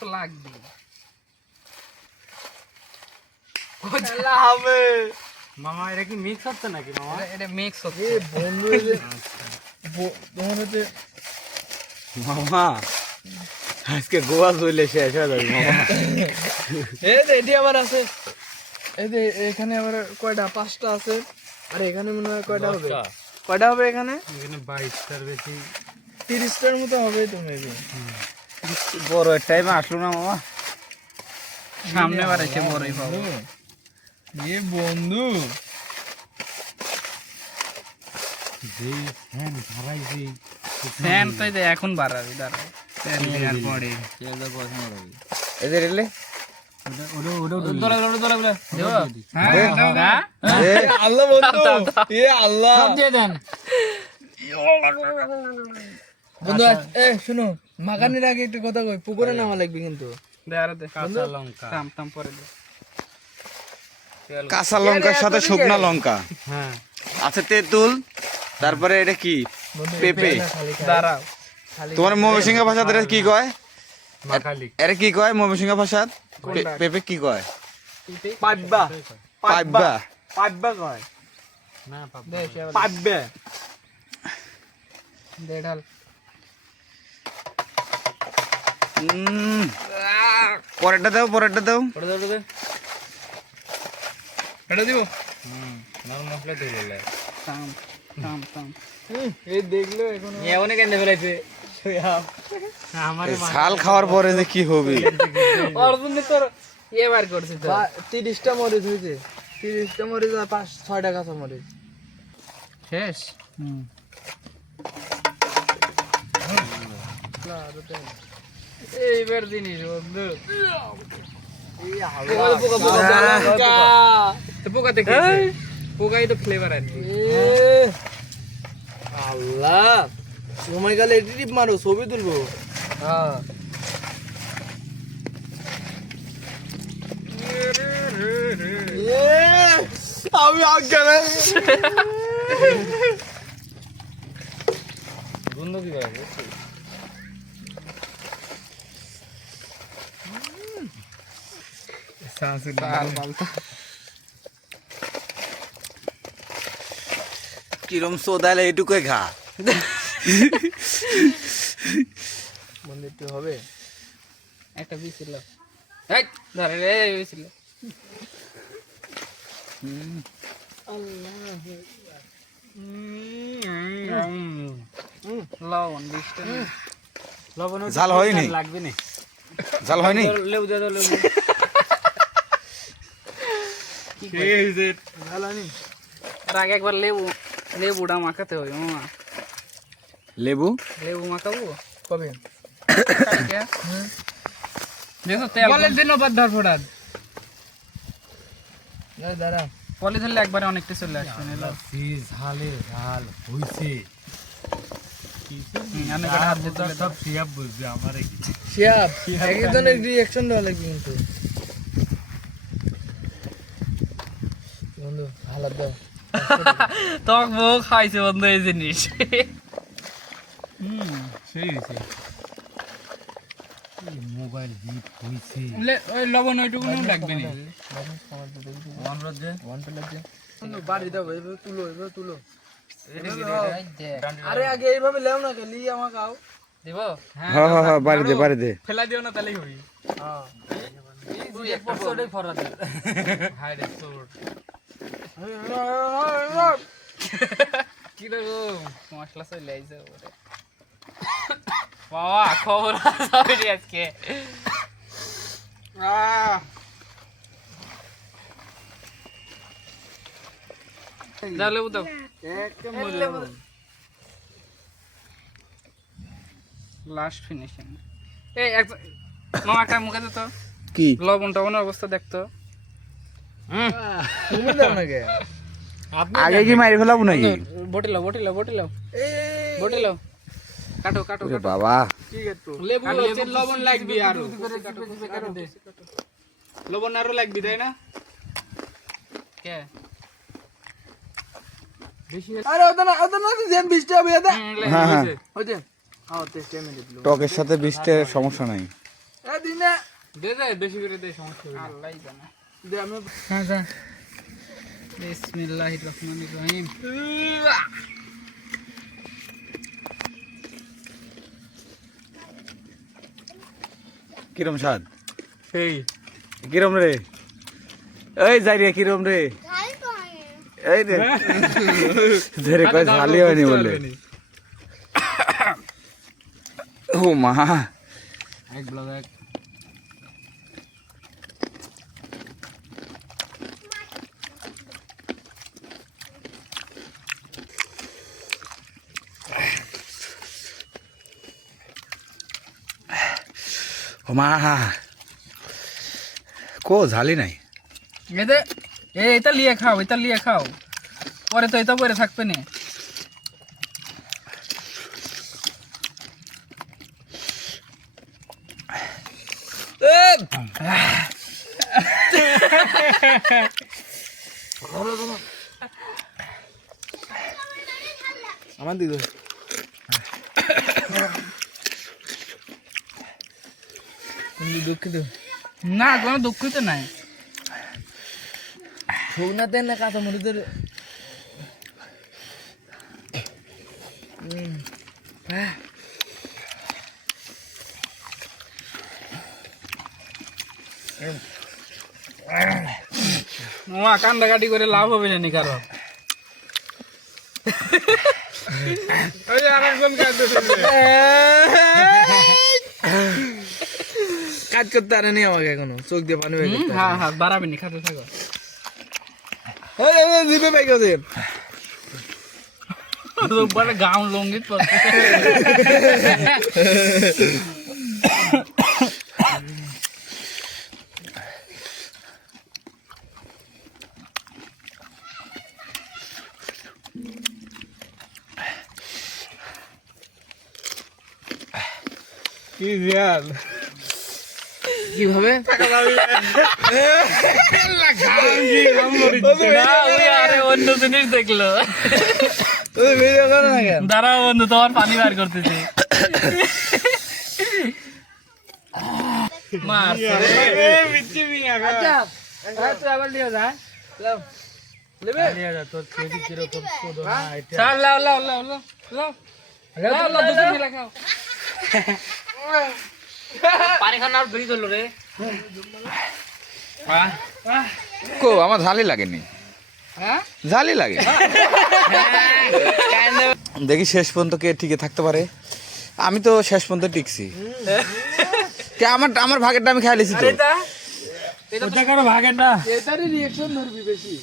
তো লাগবে মামা এটা কি মিক্স হচ্ছে নাকি মামা? এটা মিক্স হচ্ছে বন্ধু তোমার হচ্ছে মামা আজকে গোয়া চলে শেষ হয়ে যাবে মামা। এটি আবার আছে এই যে এখানে আবার কয়টা 5টা আছে আর এখানে মনে হয় কয়টা হবে কয়টা হবে এখানে এখানে 22টার বেশি 30টার মতো হবে তো মেবি বড় টাইম আসলো না মামা। সামনে বাড়াইছে বড়ই পাবো বন্ধু যেই ফ্যান ধরাইছি ফ্যান তো এই যে এখন বাড়াবি দাঁড়াও ফ্যান দেওয়ার পরে এদের এলে আল্লাহ বন্ধু আল্লাহ বন্ধু এ শুনো মাখানির আগে একটু কথা কই পুকুরে নামা লাগবে কিন্তু কাঁচা লঙ্কা টাম পরে দে কাঁচা লঙ্কার সাথে শুকনো লঙ্কা হ্যাঁ আছে তেঁতুল তারপরে এটা কি পেঁপে দাঁড়াও তোমার ময়মনসিংহ ভাষাতে এটা কি কয় মাখালি এর কি কয় ময়মনসিংহ ভাষাত পেঁপে কি কয় পাইবা পাইবা পাইবা কয় না পাপা পাইবে দে ঢাল পরেরটা দাও এটা দিব নরম মশলা দিয়ে দিলে টাম টাম এই দেখলো এখন এমনই কেন ফেলাইছে আমার এই ঝাল খাওয়ার পরে যে কি হবে অর্জুন তোর বার করছিস তো 30টা মরিচ হয়েছে 30টা মরিচ আর 5-6টা কাঁচা মরিচ শেষ এইবার জিনিস বন্ধু পোকা দেখে পোকাই তো ফ্লেভার আর কি আল্লাহ সময় গেলে এডিট মারো ছবি তুলবো হ্যাঁ আমি আগে গন্ধ কি ভাই কিরম সোদালে এটুকুই খা মন্দিরটি হবে একটা বিছিল এই ধরে রে বিছিল লবণ দিতে লবণ ঝাল হয়নি লাগবে না ঝাল হয়নি লেবু দে লেবু জ্বালানি আর আগে একবার লেবুটা মাখাতে হবে মামা লেবু লেবু মাখাবো কবে দেখো তেল পলিথিন বাদ ধর ফোড়ান দাঁড়া পলিথিন একবারে অনেকটা চলে আসছে নিলো ঝালে ঝাল হইছে হাত দিয়ে তুলে সব সিয়াব বুঝবে আমার শিয়াব একজনের রিঅ্যাকশন দেওয়া লাগবে কিন্তু বন্ধু হালাত দাও তক বউ খাইছে বন্ধু এই জিনিস সেই হইছে মোবাইল হিট হইছে ওই লবণ ওইটুকু লাগবে না অনুরোধ দে বন্ধু বাড়ি দাও এভাবে তুলো এভাবে তুলো আরে আগে এইভাবে লেও না কে লিয়ে আমাকে আও দিব হ্যাঁ বাড়ি দে ফেলা দিও না তাহলেই হই হ্যাঁ হাই রে তোর কি রে গো মশলা চলে আইছে ওরে বাবা খবর আছে আজকে দাও লেবু দাও লাস্ট ফিনিশিং এই মামা একটা মুখে দে তো কি লবণ টবণের অবস্থা দেখতো তুমি দাও না কে আগে কি মারি ফেলাবো নাকি বটি লাও বটি লাও কাটো কাটো ওরে বাবা কি একটু লেবু লবণ লাগবে আরো লবণ আরো লাগবে তাই না কে বেশি আরে ওটা না দেন 20 টাকা বিয়ে দে হ্যাঁ ওই যে হ্যাঁ তে স্টেমে দিল টকের সাথে 20 সমস্যা নাই দিনে দে দে বেশি করে দে, সমস্যা হবে না। আল্লাহই জানে। দে আমি হ্যাঁ যা। বিসমিল্লাহির রহমানির রহিম। কিরম স্বাদ? সেই কিরম রে? এই যাই রে, কিরম রে? এই রে ধরে কয় ঝালি হয়নি বলে। ও মা, এক ব্লগ এক। ও মা, কো ঝালি নাই। এতে এটা লিয়ে খাও, এটা লিয়ে খাও, পরে তো এটা পরে থাকবে না। আমার দিদি দুঃখিত না কোনো দুঃখিত নাই। শুকনা দেন না কাঁচা মরিচের মামা কান্দাকাটি করে লাভ হবে না নি কারো। ওই আরেকজন কাজ করতে আরেনি আমাকে এখনো চোখ দিয়ে পানি বের করতে হ্যাঁ হ্যাঁ বাড়াবি নি, খাতে থাকো। দিবে ভাই কাছে রোববারে গাউন লঙ্গিত পড়ছে। কি জিয়াল কিভাবে না, ওই আরে অন্য জিনিস দেখলো। তুমি ভিডিও করো না কেন দাঁড়াও বন্ধু, তোমার পানি বার করতেছি। মারছে রে। আচ্ছা তুই আবার লিয়ে যা লাও লেবে চল লাও লাও লাও লাও লাও লাও লাও, দুজন মিলে খাও। পানি খানার বেরি করলো রে। কো আমার ঝালি লাগেনি, হ্যাঁ ঝালি লাগে। দেখি শেষ পর্যন্ত কে টিকে থাকতে পারে। আমি তো শেষ পর্যন্ত টিকছি। কে আমার আমার ভাগেরটা আমি খাই লিছি তো। ওটা কারো ভাগের না। এটারই রিঅ্যাকশন ধরবি বেশি